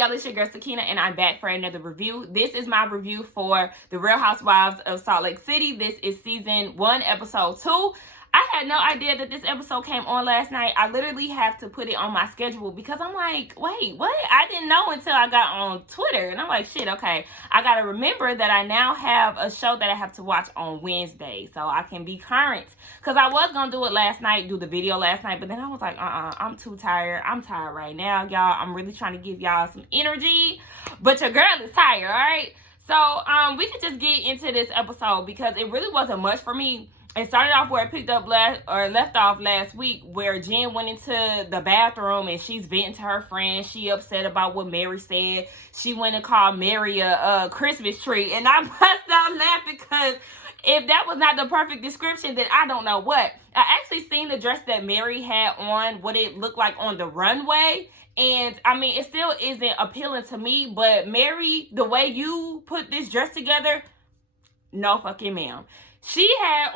y'all? It's your girl Sakina, and I'm back for another review. This is my review for The Real Housewives of Salt Lake City. This is season 1, episode 2. I had no idea that this episode came on last night. I literally have to put it on my schedule because I'm like, wait, what? I didn't know until I got on Twitter. And I'm like, shit, okay. I got to remember that I now have a show that I have to watch on Wednesday so I can be current. Because I was going to do it last night, do the video last night. But then I was like, I'm too tired. I'm tired right now, y'all. I'm really trying to give y'all some energy. But your girl is tired, all right? So we could just get into this episode because it really wasn't much for me. It started off where it picked up left off last week, where Jen went into the bathroom and she's venting to her friend. She upset about what Mary said. She went and called Mary a Christmas tree. And I bust out laughing because if that was not the perfect description, then I don't know what. I actually seen the dress that Mary had on, what it looked like on the runway. And, I mean, it still isn't appealing to me. But Mary, the way you put this dress together, no fucking ma'am. She had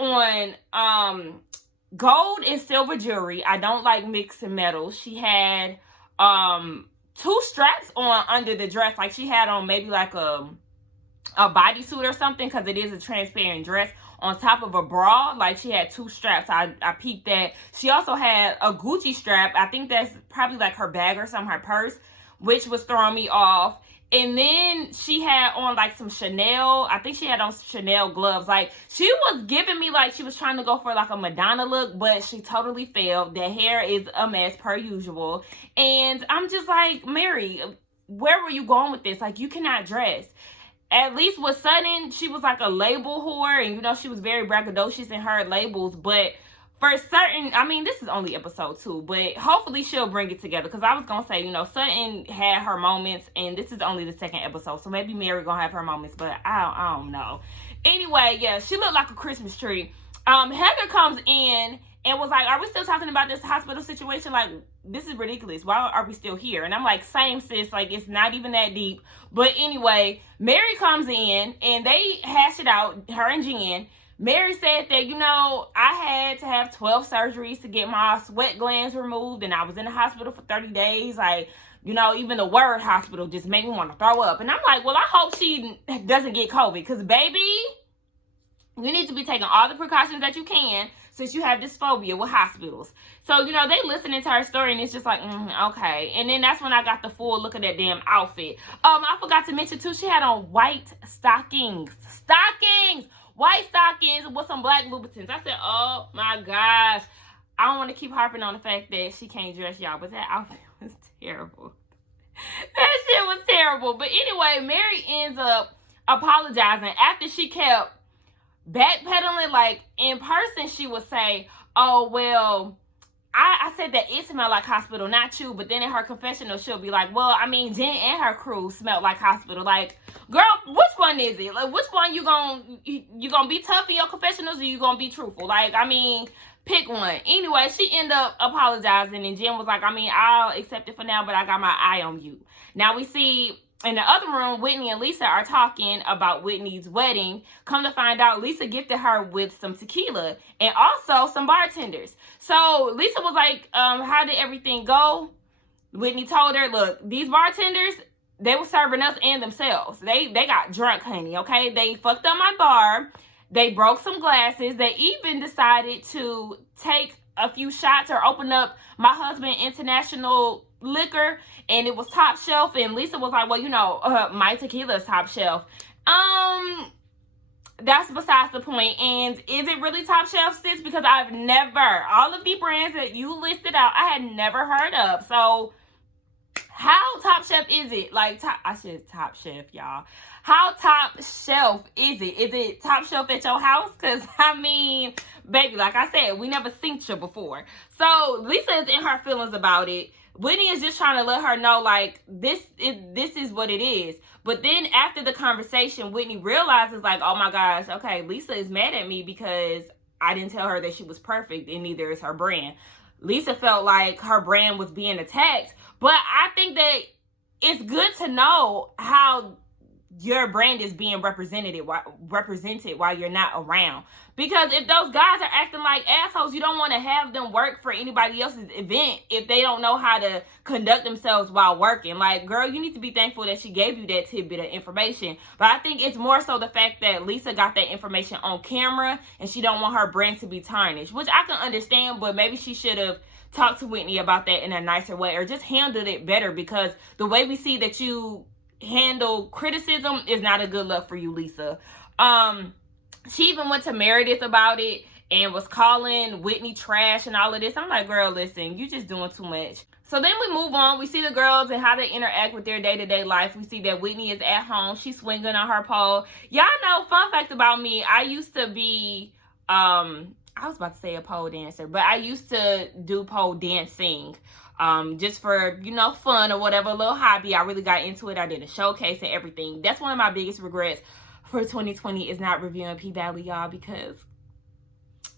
on gold and silver jewelry. I don't like mixing metals. She had 2 straps on under the dress. Like she had on maybe like a bodysuit or something, because it is a transparent dress, on top of a bra. Like she had 2 straps. I peeped that. She also had a Gucci strap. I think that's probably like her bag or something, her purse, which was throwing me off. And then she had on like some Chanel. I think she had on Chanel gloves. Like she was giving me like she was trying to go for like a Madonna look, but she totally failed. The hair is a mess per usual. And I'm just like, Mary, where were you going with this? Like, you cannot dress. At least with Sutton, she was like a label whore. And, you know, she was very braggadocious in her labels. But for certain, I mean, this is only episode 2, but hopefully she'll bring it together. Because I was going to say, you know, Sutton had her moments, and this is only the 2nd episode. So maybe Mary going to have her moments, but I don't know. Anyway, yeah, she looked like a Christmas tree. Heather comes in and was like, are we still talking about this hospital situation? Like, this is ridiculous. Why are we still here? And I'm like, same sis, like, it's not even that deep. But anyway, Mary comes in and they hash it out, her and Jen. Mary said that, you know, I had to have 12 surgeries to get my sweat glands removed, and I was in the hospital for 30 days. Like, you know, even the word hospital just made me want to throw up. And I'm like, well, I hope she doesn't get COVID, because, baby, you need to be taking all the precautions that you can since you have this phobia with hospitals. So, you know, they listening to her story, and it's just like, okay. And then that's when I got the full look of that damn outfit. I forgot to mention, too, she had on white stockings. White stockings with some black Louboutins. I said, oh my gosh. I don't want to keep harping on the fact that she can't dress, y'all, but that outfit was terrible. That shit was terrible. But anyway, Mary ends up apologizing after she kept backpedaling. Like, in person, she would say, oh, well, I said that it smelled like hospital, not you. But then in her confessional, she'll be like, well, I mean, Jen and her crew smelled like hospital. Like, girl, which one is it? Like, which one you gonna be tough in your confessionals, or you gonna be truthful? Like, I mean, pick one. Anyway, she ended up apologizing, and Jen was like, I mean, I'll accept it for now, but I got my eye on you. Now we see in the other room, Whitney and Lisa are talking about Whitney's wedding. Come to find out, Lisa gifted her with some tequila and also some bartenders. So Lisa was like, how did everything go? Whitney told her, look, these bartenders, they were serving us and themselves. They got drunk, honey, okay? They fucked up my bar. They broke some glasses. They even decided to take a few shots or open up my husband international liquor, and it was top shelf. And Lisa was like, well, you know, my tequila is top shelf. That's besides the point. And is it really top shelf, sis? Because I've never, all of the brands that you listed out, I had never heard of. So how top shelf is it? Like, I said top chef, y'all. How top shelf is it? Is it top shelf at your house? Because, I mean, baby, like I said, we never synced you before. So Lisa is in her feelings about it. Whitney is just trying to let her know, like, this is what it is. But then after the conversation, Whitney realizes, like, oh my gosh, okay, Lisa is mad at me because I didn't tell her that she was perfect, and neither is her brand. Lisa felt like her brand was being attacked. But I think that it's good to know how your brand is being represented while you're not around. Because if those guys are acting like assholes, you don't want to have them work for anybody else's event if they don't know how to conduct themselves while working. Like, girl, you need to be thankful that she gave you that tidbit of information. But I think it's more so the fact that Lisa got that information on camera and she don't want her brand to be tarnished, which I can understand, but maybe she should have talked to Whitney about that in a nicer way, or just handled it better, because the way we see that you handle criticism is not a good look for you, Lisa. She even went to Meredith about it and was calling Whitney trash and all of this. I'm like, girl, listen, you just doing too much. So then we move on. We see the girls and how they interact with their day-to-day life. We see that Whitney is at home. She's swinging on her pole. Y'all know, fun fact about me, I used to be, I was about to say a pole dancer, but I used to do pole dancing. Just for, you know, fun or whatever, a little hobby. I really got into it. I did a showcase and everything. That's one of my biggest regrets for 2020 is not reviewing P Valley, y'all, because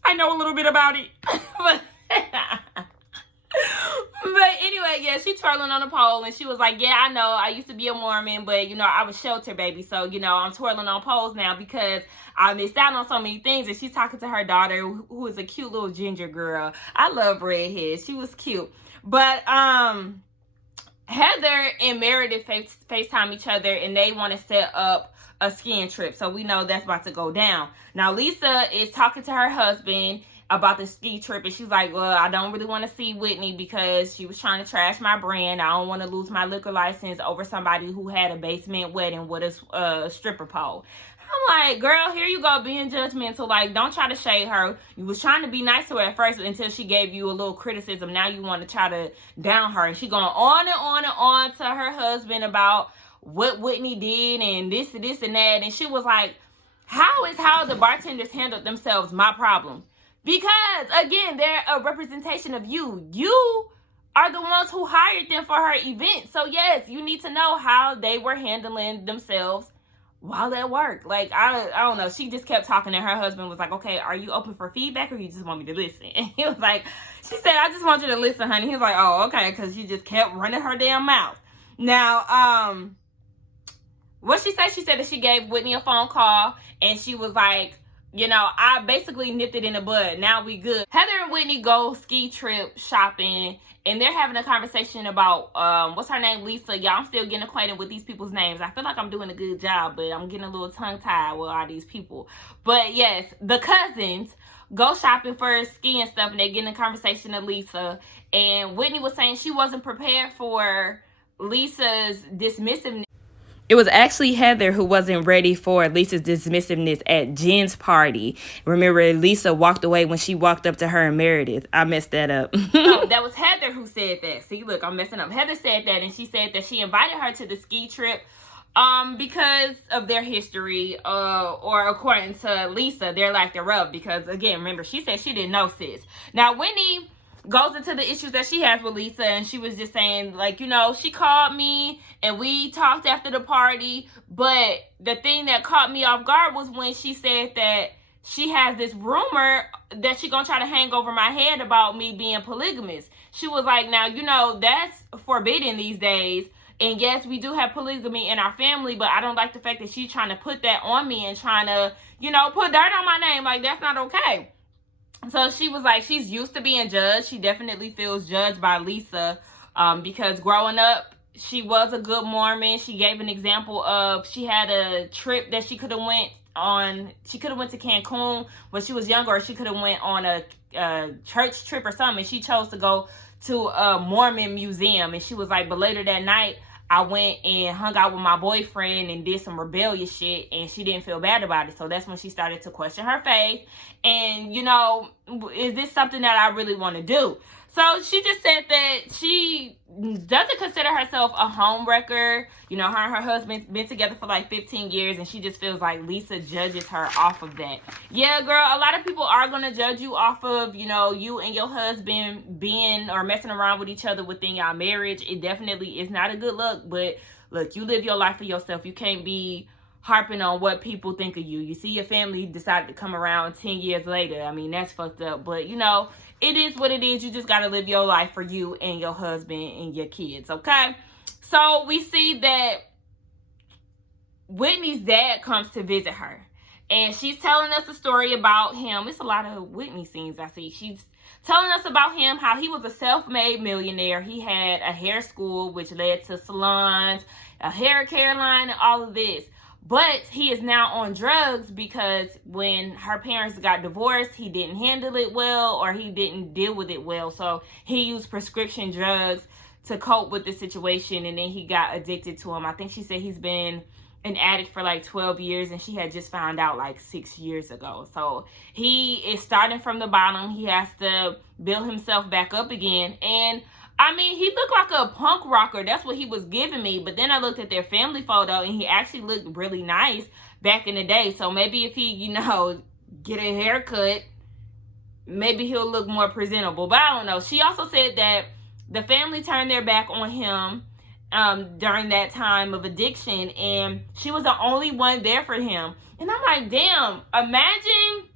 I know a little bit about it. but anyway, yeah, she twirling on the pole and she was like, yeah, I know, I used to be a Mormon, but, you know, I was sheltered, baby. So, you know, I'm twirling on poles now because I missed out on so many things. And she's talking to her daughter, who is a cute little ginger girl. I love redheads. She was cute. But Heather and Meredith FaceTime each other and they want to set up a skiing trip. So we know that's about to go down. Now Lisa is talking to her husband about the ski trip and she's like, well, I don't really want to see Whitney because she was trying to trash my brand. I don't want to lose my liquor license over somebody who had a basement wedding with a stripper pole. I'm like, girl, here you go being judgmental. Like, don't try to shade her. You was trying to be nice to her at first until she gave you a little criticism. Now you want to try to down her. And she going on and on and on to her husband about what Whitney did and this and that. And she was like, how the bartenders handled themselves my problem? Because, again, they're a representation of you. You are the ones who hired them for her event. So, yes, you need to know how they were handling themselves while at work. Like, I don't know. She just kept talking and her husband was like, okay, are you open for feedback or you just want me to listen? And he was like, she said, I just want you to listen, honey. He was like, oh, okay, because she just kept running her damn mouth. Now, what she said that she gave Whitney a phone call and she was like, you know, I basically nipped it in the bud. Now we good. Heather and Whitney go ski trip shopping and they're having a conversation about, what's her name, Lisa. Y'all, I'm still getting acquainted with these people's names. I feel like I'm doing a good job, but I'm getting a little tongue-tied with all these people. But yes, the cousins go shopping for ski and stuff, and they get in a conversation to Lisa. And Whitney was saying she wasn't prepared for Lisa's dismissiveness. It was actually Heather who wasn't ready for Lisa's dismissiveness at Jen's party. Remember, Lisa walked away when she walked up to her and Meredith. I messed that up. No, that was Heather who said that. See, look, I'm messing up. Heather said that, and she said that she invited her to the ski trip because of their history, or according to Lisa, their lack thereof. Because, again, remember, she said she didn't know sis. Now, Whitney goes into the issues that she has with Lisa, and she was just saying, like, you know, she called me and we talked after the party, but the thing that caught me off guard was when she said that she has this rumor that she gonna try to hang over my head about me being polygamous. She was like, now, you know, that's forbidden these days, and yes, we do have polygamy in our family, but I don't like the fact that she's trying to put that on me and trying to, you know, put dirt on my name. Like, that's not okay. So she was like, she's used to being judged. She definitely feels judged by Lisa because growing up, she was a good Mormon. She gave an example of she had a trip that she could have went on. She could have went to Cancun when she was younger, or she could have went on a church trip or something. And she chose to go to a Mormon museum. And she was like, but later that night, I went and hung out with my boyfriend and did some rebellious shit, and she didn't feel bad about it. So that's when she started to question her faith. And, you know, is this something that I really want to do? So she just said that she doesn't consider herself a homewrecker. You know, her and her husband been together for like 15 years, and she just feels like Lisa judges her off of that. Yeah, girl, a lot of people are going to judge you off of, you know, you and your husband being or messing around with each other within your marriage. It definitely is not a good look, but look, you live your life for yourself. You can't be harping on what people think of you. You see your family decided to come around 10 years later. I mean, that's fucked up, but you know, it is what it is. You just got to live your life for you and your husband and your kids, okay? So we see that Whitney's dad comes to visit her. And she's telling us a story about him. It's a lot of Whitney scenes I see. She's telling us about him, how he was a self-made millionaire. He had a hair school, which led to salons, a hair care line, and all of this. But he is now on drugs because when her parents got divorced, he didn't handle it well, or he didn't deal with it well. So he used prescription drugs to cope with the situation, and then he got addicted to them. I think she said he's been an addict for like 12 years, and she had just found out like 6 years ago. So he is starting from the bottom. He has to build himself back up again. And I mean, he looked like a punk rocker. That's what he was giving me. But then I looked at their family photo, and he actually looked really nice back in the day. So maybe if he, you know, get a haircut, maybe he'll look more presentable. But I don't know. She also said that the family turned their back on him during that time of addiction, and she was the only one there for him. And I'm like, damn, imagine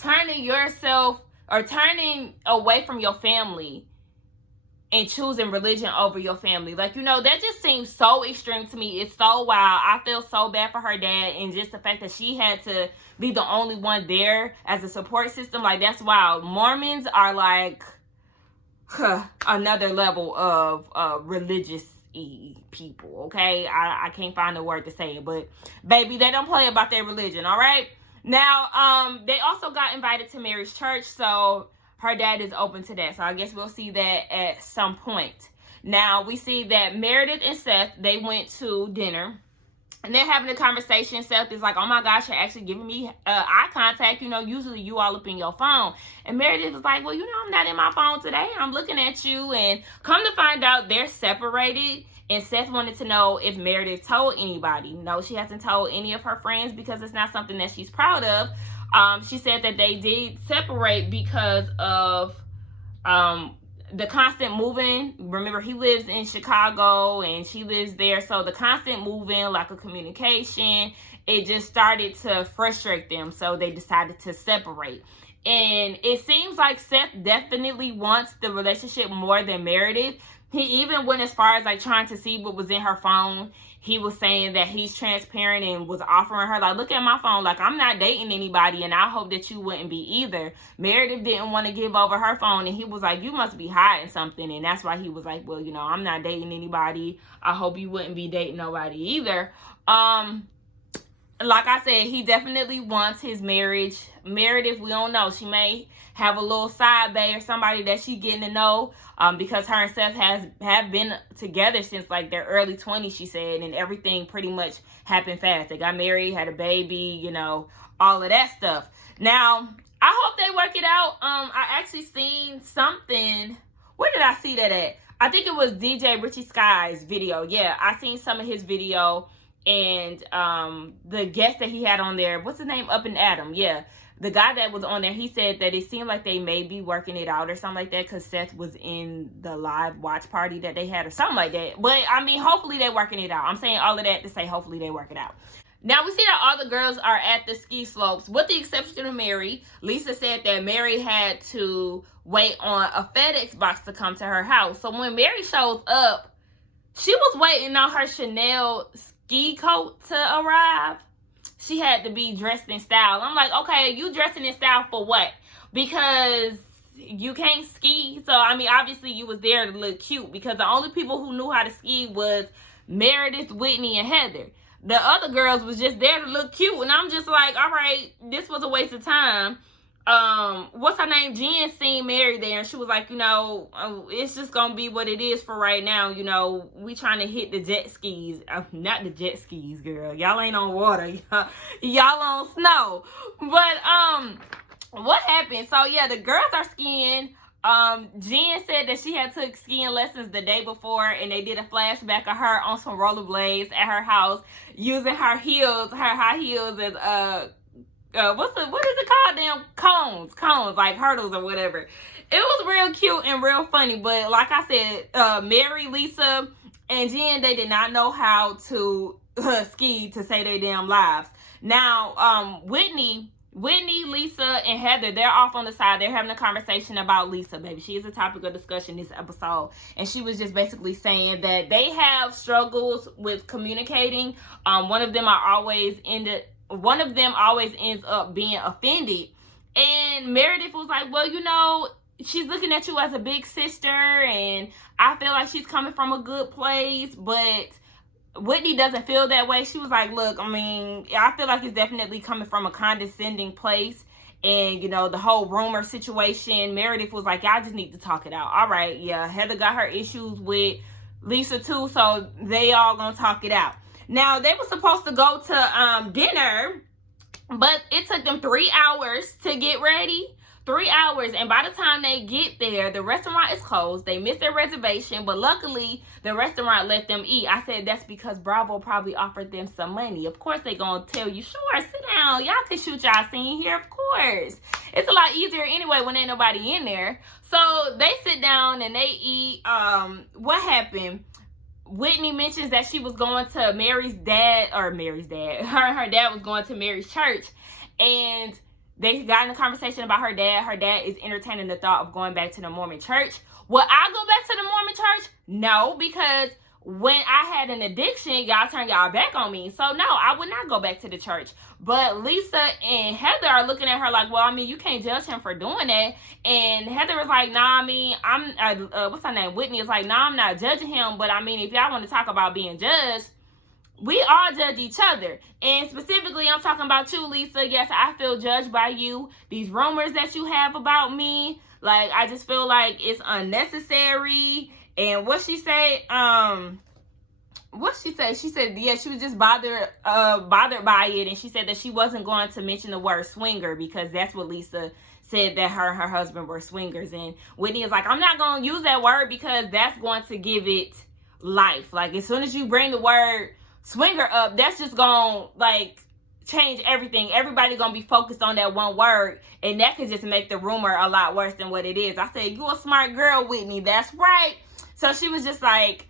turning yourself or turning away from your family and choosing religion over your family. Like, you know, that just seems so extreme to me. It's so wild. I feel so bad for her dad, and just the fact that she had to be the only one there as a support system, like, that's wild. Mormons are like another level of religious people, okay? I can't find a word to say it, but baby, they don't play about their religion, all right? Now, they also got invited to Mary's church, so her dad is open to that. So I guess we'll see that at some point. Now, we see that Meredith and Seth, they went to dinner, and they're having a conversation. Seth is like, oh my gosh, you're actually giving me eye contact. You know, usually you all up in your phone. And Meredith was like, well, you know, I'm not in my phone today. I'm looking at you. And come to find out, they're separated. And Seth wanted to know if Meredith told anybody. No, she hasn't told any of her friends because it's not something that she's proud of. She said that they did separate because of the constant moving. Remember, he lives in Chicago and she lives there. So the constant moving, lack of communication, it just started to frustrate them. So they decided to separate. And it seems like Seth definitely wants the relationship more than Meredith. He even went as far as like trying to see what was in her phone. He was saying that he's transparent and was offering her, like, look at my phone. Like, I'm not dating anybody, and I hope that you wouldn't be either. Meredith didn't want to give over her phone, and he was like, you must be hiding something. And that's why he was like, well, you know, I'm not dating anybody. I hope you wouldn't be dating nobody either. Like I said, he definitely wants his marriage. Meredith, we don't know. She may have a little side bae or somebody that she getting to know, because her and Seth have been together since like their early 20s, she said, and everything pretty much happened fast. They got married, had a baby, you know, all of that stuff. Now, I hope they work it out. I actually seen something. Where did I see that at? I think it was DJ Richie Sky's video. Yeah, I seen some of his video. And the guest that he had on there, what's his name? Up and Adam. Yeah, the guy that was on there, he said that it seemed like they may be working it out or something like that, because Seth was in the live watch party that they had or something like that. But I mean, hopefully they're working it out. I'm saying all of that to say hopefully they work it out. Now, we see that all the girls are at the ski slopes, with the exception of Mary. Lisa said that Mary had to wait on a FedEx box to come to her house. So when Mary shows up, she was waiting on her Chanel ski coat to arrive. She had to be dressed in style. I'm like, okay, you dressing in style for what? Because you can't ski. So, I mean, obviously you was there to look cute, because the only people who knew how to ski was Meredith, Whitney, and Heather. The other girls was just there to look cute. And I'm just like, all right, this was a waste of time. What's her name? Jen seen Mary there, and she was like, you know, it's just gonna be what it is for right now. You know, we trying to hit the jet skis. Not the jet skis, girl. Y'all ain't on water. Y'all on snow. But what happened? So yeah, the girls are skiing. Jen said that she had took skiing lessons the day before, and they did a flashback of her on some rollerblades at her house using her heels, her high heels as what is it called? Damn, cones, like hurdles or whatever. It was real cute and real funny. But like I said, Mary, Lisa, and Jen, they did not know how to ski to save their damn lives. Now, Whitney, Whitney, Lisa, and Heather, they're off on the side. They're having a conversation about Lisa, baby. She is a topic of discussion this episode. And she was just basically saying that they have struggles with communicating. One of them always ends up being offended. And Meredith was like, well, you know, she's looking at you as a big sister, and I feel like she's coming from a good place, but Whitney doesn't feel that way. She was like, look, I mean, I feel like it's definitely coming from a condescending place. And, you know, the whole rumor situation, Meredith was like, y'all just need to talk it out. All right, yeah, Heather got her issues with Lisa too, so they all gonna talk it out. Now, they were supposed to go to dinner, but it took them 3 hours to get ready. 3 hours, and by the time they get there, the restaurant is closed. They missed their reservation, but luckily the restaurant let them eat. I said that's because Bravo probably offered them some money. Of course they gonna tell you, sure, sit down, y'all can shoot y'all scene here. Of course, it's a lot easier anyway when ain't nobody in there. So they sit down and they eat. What happened? Whitney mentions that she was going to Mary's dad. Her dad was going to Mary's church, and they got in a conversation about her dad. Her dad is entertaining the thought of going back to the Mormon church. Will I go back to the Mormon church? No, because when I had an addiction, y'all turned y'all back on me. So no, I would not go back to the church. But Lisa and Heather are looking at her like, well, I mean, you can't judge him for doing that. And Heather was like, nah, I mean, what's her name? Whitney is like, nah, I'm not judging him. But I mean, if y'all want to talk about being judged, we all judge each other. And specifically, I'm talking about you, Lisa. Yes, I feel judged by you. These rumors that you have about me, like, I just feel like it's unnecessary. And what she say? She said, yeah, she was just bothered by it. And she said that she wasn't going to mention the word swinger because that's what Lisa said, that her and her husband were swingers. And Whitney is like, I'm not going to use that word because that's going to give it life. Like, as soon as you bring the word swinger up, that's just gonna like change everything. Everybody gonna be focused on that one word, and that could just make the rumor a lot worse than what it is. I said, you a smart girl, Whitney. That's right. So she was just like,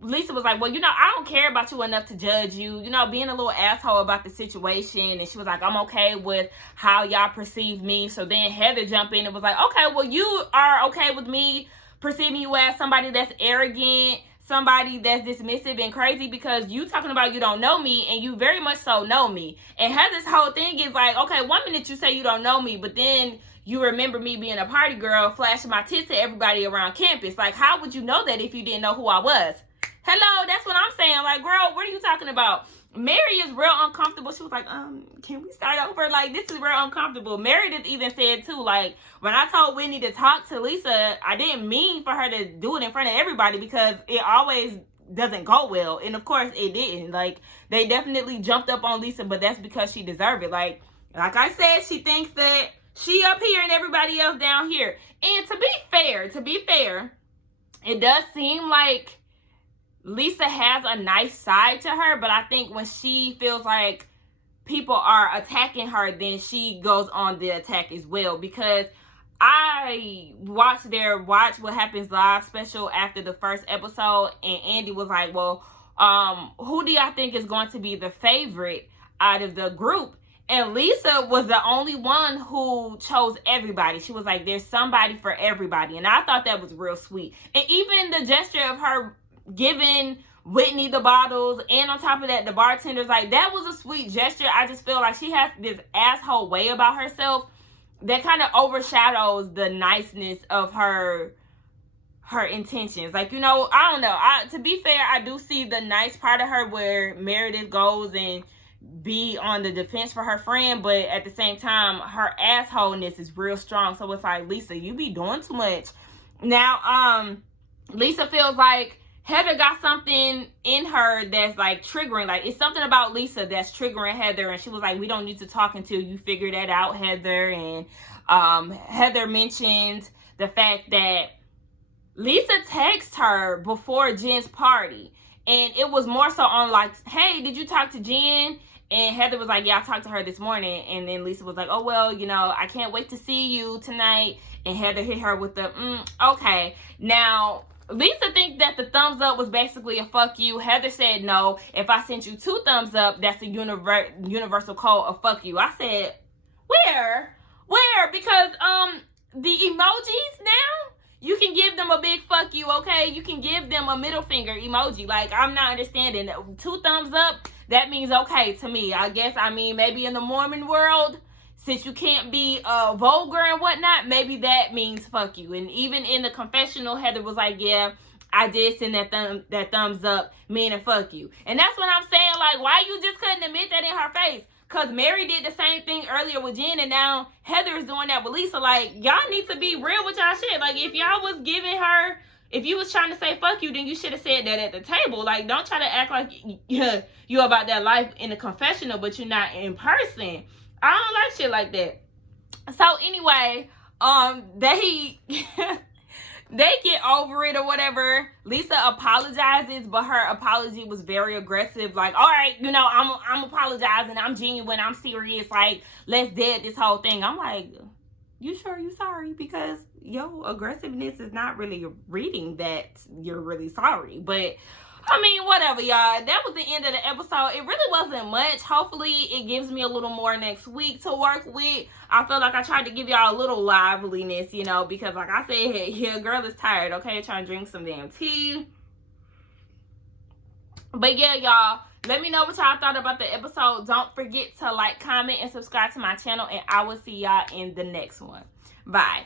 Lisa was like, well, you know, I don't care about you enough to judge you, you know, being a little asshole about the situation. And she was like, I'm okay with how y'all perceive me. So then Heather jumped in and was like, okay, well, you are okay with me perceiving you as somebody that's arrogant, somebody that's dismissive and crazy, because you talking about you don't know me, and you very much so know me. And Heather's whole thing is like, okay, 1 minute you say you don't know me, but then you remember me being a party girl, flashing my tits to everybody around campus. Like, how would you know that if you didn't know who I was? Hello, that's what I'm saying. Like, girl, what are you talking about? Mary is real uncomfortable. She was like, can we start over? Like, this is real uncomfortable. Meredith even said too, like, when I told Whitney to talk to Lisa, I didn't mean for her to do it in front of everybody because it always doesn't go well. And of course it didn't. Like, they definitely jumped up on Lisa, but that's because she deserved it. Like I said, she thinks that she up here and everybody else down here. And to be fair, it does seem like Lisa has a nice side to her, but I think when she feels like people are attacking her, then she goes on the attack as well. Because I watched their Watch What Happens Live special after the first episode, and Andy was like, well, who do y'all think is going to be the favorite out of the group? And Lisa was the only one who chose everybody. She was like, there's somebody for everybody. And I thought that was real sweet. And even the gesture of her giving Whitney the bottles, and on top of that, the bartenders, like, that was a sweet gesture. I just feel like she has this asshole way about herself that kind of overshadows the niceness of her intentions. Like, you know, I don't know. To be fair, I do see the nice part of her where Meredith goes and be on the defense for her friend, but at the same time, her assholeness is real strong. So it's like, Lisa, you be doing too much. Now, Lisa feels like Heather got something in her that's like triggering. Like, it's something about Lisa that's triggering Heather. And she was like, we don't need to talk until you figure that out, Heather. And Heather mentioned the fact that Lisa texted her before Jen's party. And it was more so on like, hey, did you talk to Jen? And Heather was like, yeah, I talked to her this morning. And then Lisa was like, oh, well, you know, I can't wait to see you tonight. And Heather hit her with the, okay. Now, Lisa thinks that the thumbs up was basically a fuck you. Heather said no. If I sent you 2 thumbs up, that's a universal code of fuck you. I said, Where? Because the emojis now, you can give them a big fuck you, okay? You can give them a middle finger emoji. Like, I'm not understanding. 2 thumbs up, that means okay to me. I guess, I mean, maybe in the Mormon world, since you can't be vulgar and whatnot, maybe that means fuck you. And even in the confessional, Heather was like, yeah, I did send that thumbs up, meaning fuck you. And that's what I'm saying. Like, why you just couldn't admit that in her face? Because Mary did the same thing earlier with Jen, and now Heather is doing that with Lisa. Like, y'all need to be real with y'all shit. Like, if y'all was giving her, if you was trying to say fuck you, then you should have said that at the table. Like, don't try to act like you about that life in the confessional, but you're not in person. I don't like shit like that. So anyway, they get over it or whatever. Lisa apologizes, but her apology was very aggressive. Like, all right, you know, I'm apologizing. I'm genuine. I'm serious. Like, let's dead this whole thing. I'm like, you sure you sorry? Because your aggressiveness is not really reading that you're really sorry. But I mean, whatever, y'all. That was the end of the episode. It really wasn't much. Hopefully, it gives me a little more next week to work with. I feel like I tried to give y'all a little liveliness, you know, because like I said, yeah, girl is tired, okay? Trying to drink some damn tea. But yeah, y'all, let me know what y'all thought about the episode. Don't forget to like, comment, and subscribe to my channel, and I will see y'all in the next one. Bye.